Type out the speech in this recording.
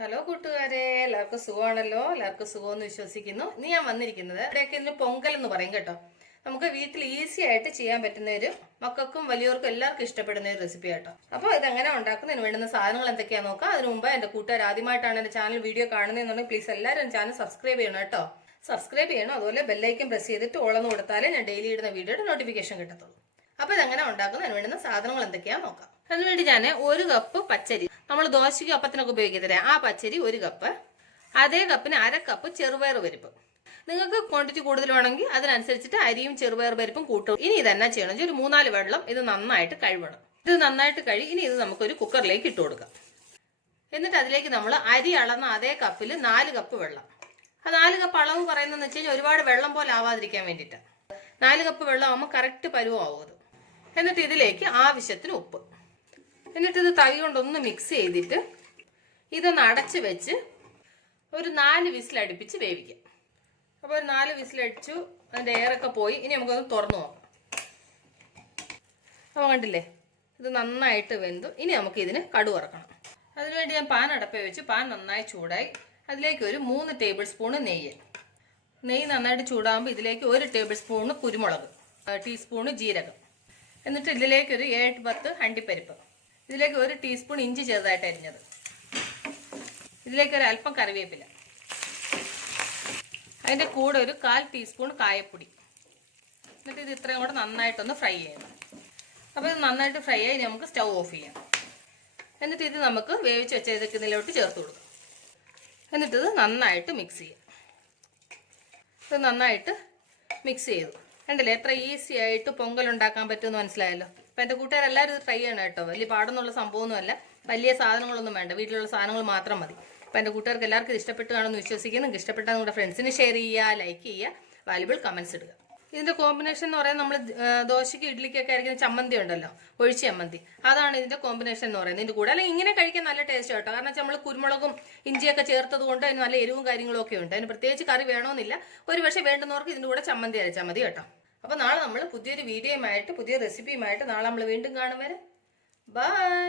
Hello കൂട്ടുകാരെ, എല്ലാവർക്കും സുഖമാണല്ലോ. എല്ലാവർക്കും സുഖമെന്ന് വിശ്വസിക്കുന്നു. ഇന്ന് ഞാൻ വന്നിരിക്കുന്നത് ഇവിടെയൊക്കെ ഇതിന് പൊങ്കൽ എന്ന് പറയും കേട്ടോ. നമുക്ക് വീട്ടിൽ ഈസി ആയിട്ട് ചെയ്യാൻ പറ്റുന്ന ഒരു മക്കൾക്കും വലിയവർക്കും എല്ലാവർക്കും ഇഷ്ടപ്പെടുന്ന ഒരു റെസിപ്പി കേട്ടോ. അപ്പോൾ ഇതെങ്ങനെ ഉണ്ടാക്കുന്നതിന് വേണ്ടുന്ന സാധനങ്ങൾ എന്തൊക്കെയാണെന്ന് നോക്കാം. അതിന് മുമ്പ് എന്റെ കൂട്ടുകാർ ആദ്യമായിട്ടാണ് എന്റെ ചാനൽ വീഡിയോ കാണുന്നതെന്നുണ്ടെങ്കിൽ പ്ലീസ് എല്ലാവരും ചാനൽ സബ്സ്ക്രൈബ് ചെയ്യണം കേട്ടോ. സബ്സ്ക്രൈബ് ചെയ്യണം. അതുപോലെ ബെല്ലൈക്കൻ പ്രസ് ചെയ്തിട്ട് ഓളന്ന് കൊടുത്താലേ ഞാൻ ഡെയിലി ഇടുന്ന വീഡിയോയുടെ നോട്ടിഫിക്കേഷൻ കിട്ടത്തുള്ളൂ. അപ്പോൾ ഇതെങ്ങനെ ഉണ്ടാക്കുന്നതിന് വേണ്ടുന്ന സാധനങ്ങൾ എന്തൊക്കെയാണെന്ന് നോക്കാം. അതിനുവേണ്ടി ഞാൻ 1 കപ്പ് പച്ചരി, നമ്മൾ ദോശയ്ക്ക് അപ്പത്തിനൊക്കെ ഉപയോഗിക്കത്തില്ലേ, ആ പച്ചരി 1 കപ്പ്. അതേ കപ്പിന് 1/2 കപ്പ് ചെറുപയർ പരിപ്പ്. നിങ്ങൾക്ക് ക്വാണ്ടിറ്റി കൂടുതൽ വേണമെങ്കിൽ അതിനനുസരിച്ചിട്ട് അരിയും ചെറുപയർ പരിപ്പും കൂട്ടും. ഇനി ഇതെന്നാ ചെയ്യണം, ഒരു 3-4 വെള്ളം ഇത് നന്നായിട്ട് കഴുകണം. ഇത് നന്നായിട്ട് കഴുകി ഇനി ഇത് നമുക്കൊരു കുക്കറിലേക്ക് ഇട്ട് കൊടുക്കാം. എന്നിട്ട് അതിലേക്ക് നമ്മൾ അരി അളന്ന അതേ കപ്പിൽ 4 കപ്പ് വെള്ളം. ആ 4 കപ്പ് അളവ് പറയുന്നതെന്ന് വെച്ച് കഴിഞ്ഞാൽ ഒരുപാട് വെള്ളം പോലെ ആവാതിരിക്കാൻ വേണ്ടിയിട്ടാണ്. 4 കപ്പ് വെള്ളം ആകുമ്പോൾ കറക്റ്റ് പരുവാകും അത്. എന്നിട്ട് ഇതിലേക്ക് ആവശ്യത്തിന് ഉപ്പ്. എന്നിട്ട് ഇത് തവി കൊണ്ടൊന്ന് മിക്സ് ചെയ്തിട്ട് ഇതൊന്ന് അടച്ച് വെച്ച് ഒരു 4 വിസിൽ അടുപ്പിച്ച് വേവിക്കാം. അപ്പോൾ ഒരു 4 വിസിലടിച്ചു, അതിൻ്റെ എയറൊക്കെ പോയി. ഇനി നമുക്കൊന്ന് തുറന്നു നോക്കാം. അപ്പോൾ കണ്ടില്ലേ, ഇത് നന്നായിട്ട് വെന്തു. ഇനി നമുക്ക് ഇതിന് കടു വറക്കണം. അതിനുവേണ്ടി ഞാൻ പാൻ അടപ്പേ വെച്ച് പാൻ നന്നായി ചൂടായി. അതിലേക്ക് ഒരു 3 ടേബിൾ സ്പൂണ് നെയ്യ് നന്നായിട്ട് ചൂടാകുമ്പോൾ ഇതിലേക്ക് 1 ടേബിൾ സ്പൂണ് കുരുമുളക്, ടീസ്പൂണ് ജീരകം. എന്നിട്ട് ഇതിലേക്ക് ഒരു 7-10 അണ്ടിപ്പരിപ്പ്. ഇതിലേക്ക് 1 ടീസ്പൂൺ ഇഞ്ചി ചെറുതായിട്ട് അരിഞ്ഞത്. ഇതിലേക്ക് ഒരു അല്പം കറിവേപ്പില. അതിൻ്റെ കൂടെ ഒരു 1/4 ടീസ്പൂൺ കായപ്പൊടി. എന്നിട്ട് ഇത് ഇത്രയും കൂടെ നന്നായിട്ടൊന്ന് ഫ്രൈ ചെയ്യണം. അപ്പോൾ ഇത് നന്നായിട്ട് ഫ്രൈ ആയി നമുക്ക് സ്റ്റൗ ഓഫ് ചെയ്യാം. എന്നിട്ട് ഇത് നമുക്ക് വേവിച്ച് വെച്ചതിലോട്ട് ചേർത്ത് കൊടുക്കാം. എന്നിട്ട് ഇത് നന്നായിട്ട് മിക്സ് ചെയ്യാം. ഇത് നന്നായിട്ട് മിക്സ് ചെയ്തു. കണ്ടില്ലേ, എത്ര ഈസി ആയിട്ട് പൊങ്കൽ ഉണ്ടാക്കാൻ പറ്റുമെന്ന് മനസ്സിലായല്ലോ. അപ്പം എൻ്റെ കൂട്ടുകാരെല്ലാവരും ഇത് ട്രൈ ചെയ്യണം കേട്ടോ. വലിയ പാടൊന്നുള്ള സംഭവമൊന്നുമല്ല, വലിയ സാധനങ്ങളൊന്നും വേണ്ട, വീട്ടിലുള്ള സാധനങ്ങൾ മാത്രം മതി. അപ്പം എൻ്റെ കൂട്ടുകാർക്ക് എല്ലാവർക്കും ഇത് ഇഷ്ടപ്പെട്ട് കാണുമെന്ന് വിശ്വസിക്കുന്നു. നിങ്ങൾക്ക് ഇഷ്ടപ്പെട്ടാൽ നിങ്ങളുടെ ഫ്രണ്ട്സിന് ഷെയർ ചെയ്യുക, ലൈക്ക് ചെയ്യുക, വാല്യുബിൾ കമൻസ് ഇടുക. ഇതിൻ്റെ കോമ്പിനേഷൻ എന്ന് പറയുന്നത് നമ്മൾ ദോശയ്ക്ക് ഇഡ്ലിക്കൊക്കെ ആയിരിക്കുന്ന ചമ്മന്തി ഉണ്ടല്ലോ, ഒഴിച്ച ചമ്മന്തി, അതാണ് ഇതിൻ്റെ കോമ്പിനേഷൻ എന്ന് പറയുന്നത്. ഇതിൻ്റെ കൂടെ അല്ലെങ്കിൽ ഇങ്ങനെ കഴിക്കാൻ നല്ല ടേസ്റ്റ് കേട്ടോ. കാരണം വെച്ചാൽ നമ്മൾ കുരുമുളകും ഇഞ്ചിയൊക്കെ ചേർത്തത് കൊണ്ട് അതിന് നല്ല എരിവും കാര്യങ്ങളും ഒക്കെ ഉണ്ട്. അതിന് പ്രത്യേകിച്ച് കറി വേണമെന്നില്ല. ഒരു പക്ഷേ വേണ്ടുന്നവർക്ക് ഇതിൻ്റെ കൂടെ ചമ്മന്തി അരച്ചാൽ മതി കേട്ടോ. അപ്പോൾ നാളെ നമ്മൾ പുതിയൊരു വീഡിയോയുമായിട്ട് പുതിയ റെസിപ്പിയുമായിട്ട് നാളെ നമ്മൾ വീണ്ടും കാണും വരെ. ബൈ.